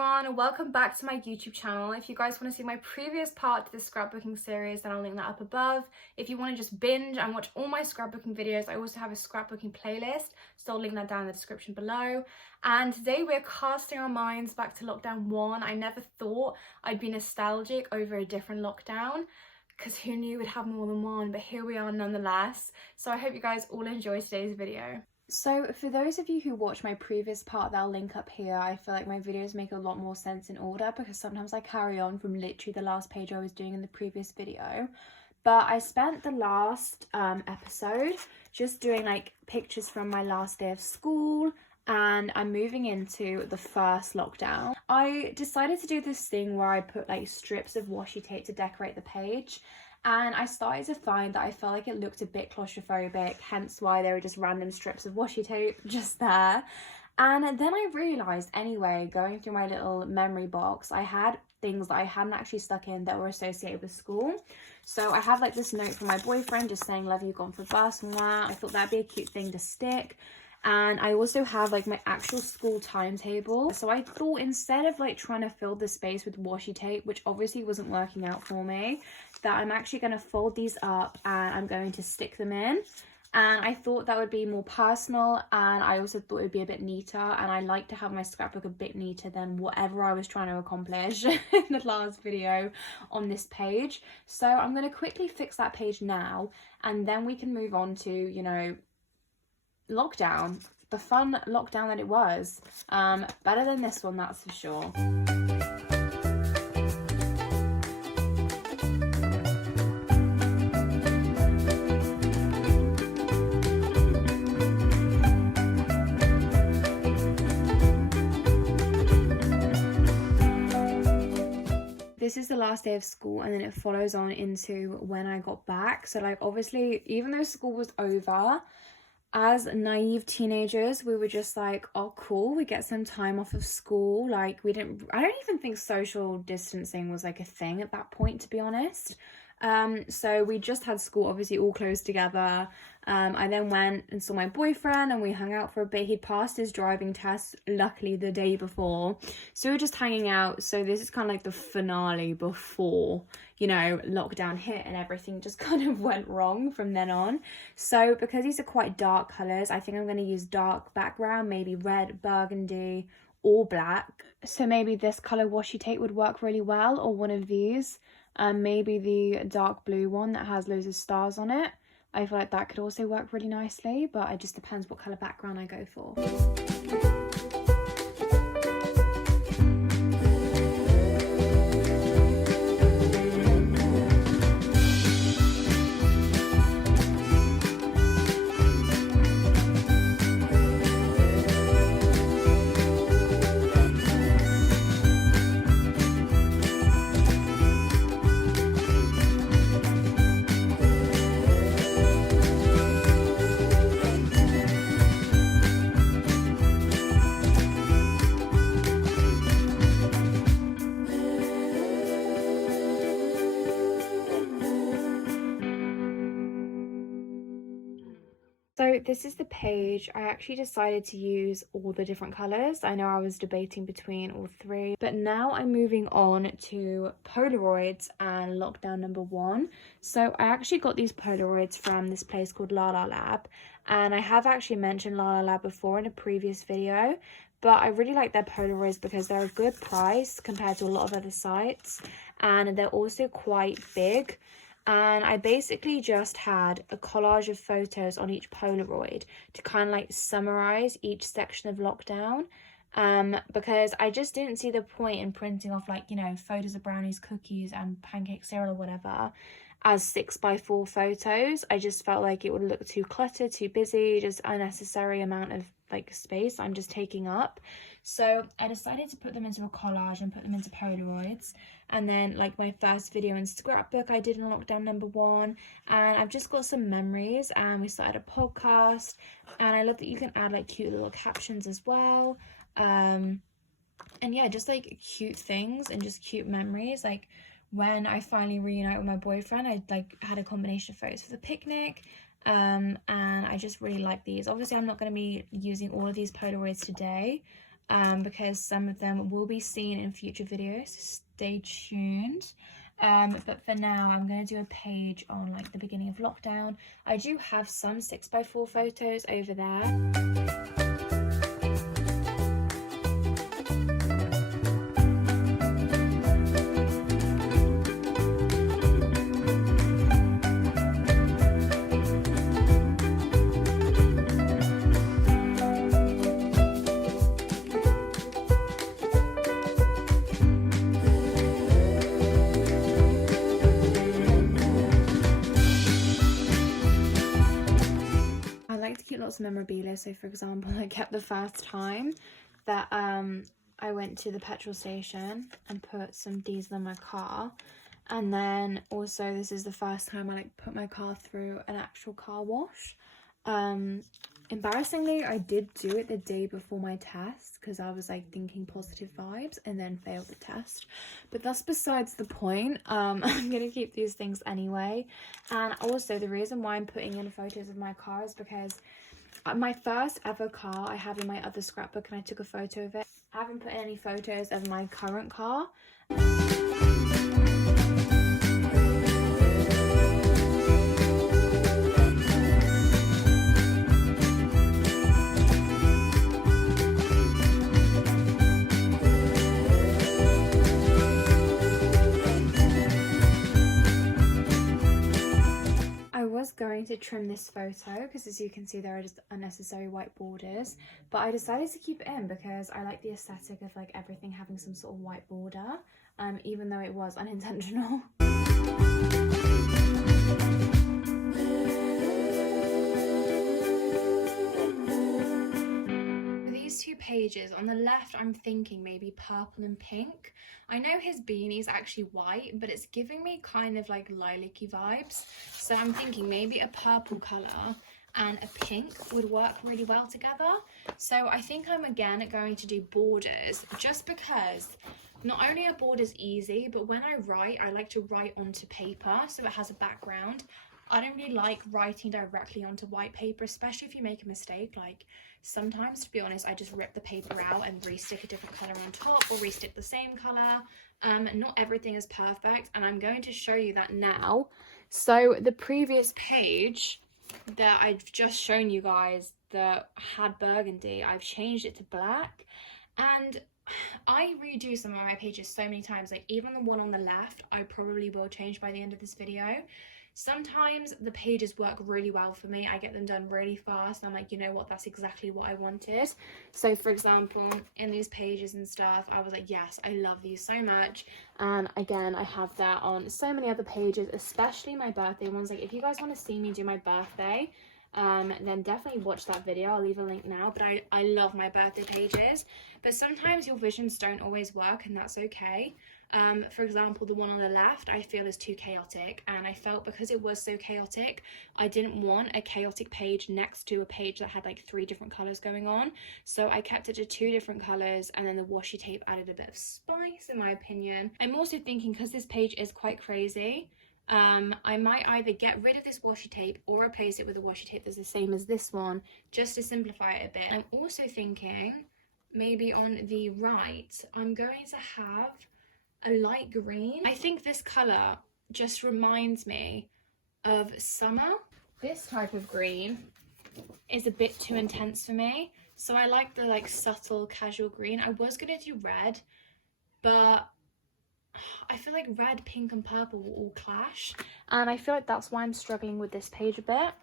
everyone, welcome back to my YouTube channel. If you guys want to see my previous part to the scrapbooking series, then I'll link that up above. If you want to just binge and watch all my scrapbooking videos, I also have a scrapbooking playlist, so I'll link that down in the description below. And today we're casting our minds back to lockdown 1. I never thought I'd be nostalgic over a different lockdown, because who knew we'd have more than one, but here we are nonetheless. So I hope you guys all enjoy today's video. So for those of you who watch my previous part that I'll link up here, I feel like my videos make a lot more sense in order because sometimes I carry on from literally the last page I was doing in the previous video. But I spent the last episode just doing like pictures from my last day of school, and I'm moving into the first lockdown. I decided to do this thing where I put like strips of washi tape to decorate the page. And I started to find that I felt like it looked a bit claustrophobic, hence why there were just random strips of washi tape just there. And then I realised anyway, going through my little memory box, I had things that I hadn't actually stuck in that were associated with school. So I have like this note from my boyfriend just saying, "Love you, gone for bus," and that. I thought that'd be a cute thing to stick. And I also have like my actual school timetable. So I thought instead of like trying to fill the space with washi tape, which obviously wasn't working out for me, that I'm actually going to fold these up and I'm going to stick them in. And I thought that would be more personal, and I also thought it would be a bit neater, and I like to have my scrapbook a bit neater than whatever I was trying to accomplish in the last video on this page. So I'm going to quickly fix that page now, and then we can move on to, you know, lockdown, the fun lockdown that it was. Better than this one, that's for sure. This is the last day of school, and then it follows on into when I got back. So like obviously, even though school was over, as naive teenagers, we were just like, oh cool, we get some time off of school. Like I don't even think social distancing was like a thing at that point, to be honest. So we just had school obviously all closed together. I then went and saw my boyfriend and we hung out for a bit. He'd passed his driving test luckily the day before, so we were just hanging out. So this is kind of like the finale before, you know, lockdown hit and everything just kind of went wrong from then on. So because these are quite dark colors, I think I'm going to use dark background, maybe red, burgundy or black. So maybe this color washi tape would work really well, or one of these. Maybe the dark blue one that has loads of stars on it. I feel like that could also work really nicely, but it just depends what colour background I go for. So this is the page. I actually decided to use all the different colours. I know I was debating between all three, but now I'm moving on to Polaroids and lockdown number 1. So I actually got these Polaroids from this place called La La Lab, and I have actually mentioned La La Lab before in a previous video, but I really like their Polaroids because they're a good price compared to a lot of other sites, and they're also quite big. And I basically just had a collage of photos on each Polaroid to kind of like summarize each section of lockdown, because I just didn't see the point in printing off like, you know, photos of brownies, cookies and pancake cereal or whatever as 6x4 photos. I just felt like it would look too cluttered, too busy, just unnecessary amount of like space I'm just taking up. So I decided to put them into a collage and put them into Polaroids. And then like my first video in scrapbook I did in lockdown number 1, and I've just got some memories, and we started a podcast, and I love that you can add like cute little captions as well. And yeah, just like cute things and just cute memories. Like when I finally reunite with my boyfriend, I like had a combination of photos for the picnic, and I just really like these. Obviously I'm not going to be using all of these Polaroids today, because some of them will be seen in future videos, so stay tuned. But for now, I'm going to do a page on like the beginning of lockdown. I do have some 6x4 photos over there. Lots of memorabilia. So for example, I kept the first time that I went to the petrol station and put some diesel in my car, and then also this is the first time I like put my car through an actual car wash. Embarrassingly, I did do it the day before my test because I was like thinking positive vibes and then failed the test, but that's besides the point. I'm gonna keep these things anyway. And also the reason why I'm putting in photos of my car is because my first ever car I have in my other scrapbook, and I took a photo of it. I haven't put in any photos of my current car. Going to trim this photo because, as you can see, there are just unnecessary white borders, but I decided to keep it in because I like the aesthetic of like everything having some sort of white border, even though it was unintentional. These two pages on the left, I'm thinking maybe purple and pink. I know his beanie's actually white, but it's giving me kind of like lilac-y vibes. So I'm thinking maybe a purple colour and a pink would work really well together. So I think I'm again going to do borders, just because not only are borders easy, but when I write, I like to write onto paper so it has a background. I don't really like writing directly onto white paper, especially if you make a mistake. Like sometimes, to be honest, I just rip the paper out and re-stick a different colour on top, or re-stick the same colour. Not everything is perfect, and I'm going to show you that now. So the previous page that I've just shown you guys that had burgundy, I've changed it to black, and I redo some of my pages so many times. Like even the one on the left, I probably will change by the end of this video. Sometimes the pages work really well for me. I get them done really fast, and I'm like, you know what, that's exactly what I wanted. So for example, in these pages and stuff, I was like, yes, I love these so much. And again, I have that on so many other pages, especially my birthday ones. Like if you guys want to see me do my birthday, then definitely watch that video. I'll leave a link now. But I love my birthday pages, but sometimes your visions don't always work, and that's okay. For example, the one on the left I feel is too chaotic, and I felt because it was so chaotic, I didn't want a chaotic page next to a page that had like 3 different colours going on. So I kept it to 2 different colours, and then the washi tape added a bit of spice in my opinion. I'm also thinking, because this page is quite crazy, I might either get rid of this washi tape or replace it with a washi tape that's the same as this one, just to simplify it a bit. I'm also thinking maybe on the right I'm going to have a light green. I think this colour just reminds me of summer. This type of green is a bit too intense for me, so I like the like subtle casual green. I was gonna do red, but I feel like red, pink and purple will all clash, and I feel like that's why I'm struggling with this page a bit.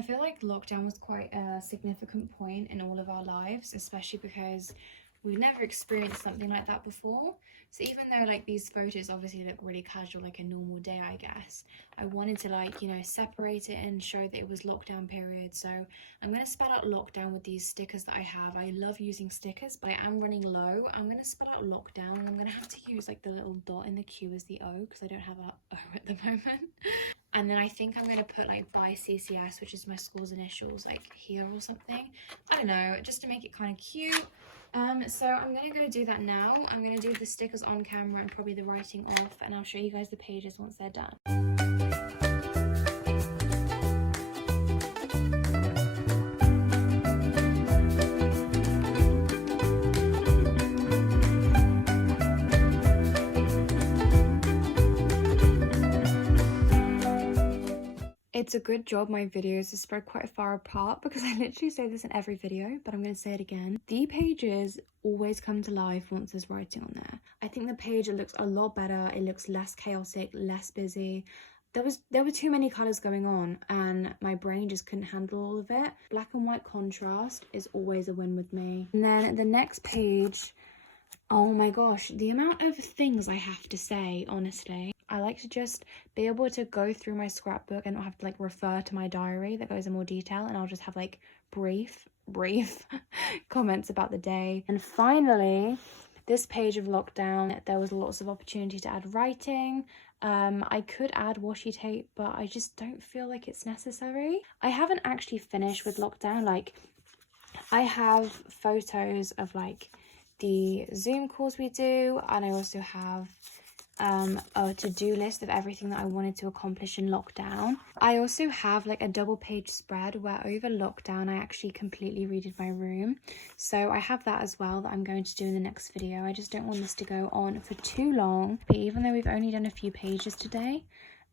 I feel like lockdown was quite a significant point in all of our lives, especially because we've never experienced something like that before. So even though like these photos obviously look really casual, like a normal day, I guess, I wanted to like, you know, separate it and show that it was lockdown period. So I'm going to spell out lockdown with these stickers that I have. I love using stickers, but I am running low. I'm going to spell out lockdown, and I'm going to have to use like the little dot in the Q as the O because I don't have a O at the moment. And then I think I'm going to put like by CCS, which is my school's initials, like here or something. I don't know, just to make it kind of cute. So I'm going to go do that now. I'm going to do the stickers on camera and probably the writing off, and I'll show you guys the pages once they're done. It's a good job my videos are spread quite far apart because I literally say this in every video, but I'm going to say it again. The pages always come to life once there's writing on there. I think the page looks a lot better. It looks less chaotic, less busy. There were too many colours going on and my brain just couldn't handle all of it. Black and white contrast is always a win with me. And then the next page, oh my gosh, the amount of things I have to say, honestly. I like to just be able to go through my scrapbook and not have to like refer to my diary that goes in more detail, and I'll just have like brief comments about the day. And finally, this page of lockdown, there was lots of opportunity to add writing. I could add washi tape, but I just don't feel like it's necessary. I haven't actually finished with lockdown. Like, I have photos of like the Zoom calls we do, and I also have a to-do list of everything that I wanted to accomplish in lockdown. I also have like a double page spread where over lockdown I actually completely redid my room, so I have that as well that I'm going to do in the next video. I just don't want this to go on for too long, but even though we've only done a few pages today,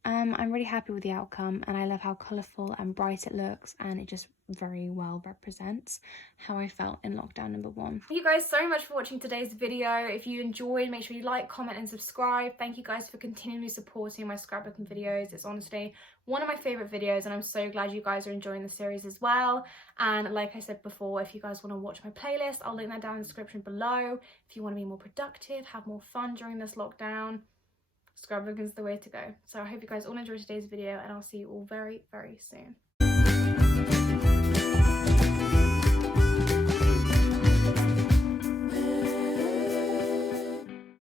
I'm really happy with the outcome, and I love how colourful and bright it looks, and it just very well represents how I felt in lockdown number 1. Thank you guys so much for watching today's video. If you enjoyed, make sure you like, comment and subscribe. Thank you guys for continually supporting my scrapbooking videos. It's honestly one of my favourite videos, and I'm so glad you guys are enjoying the series as well. And like I said before, if you guys want to watch my playlist, I'll link that down in the description below. If you want to be more productive, have more fun during this lockdown, scrapbooking is the way to go. So I hope you guys all enjoyed today's video, and I'll see you all very, very soon.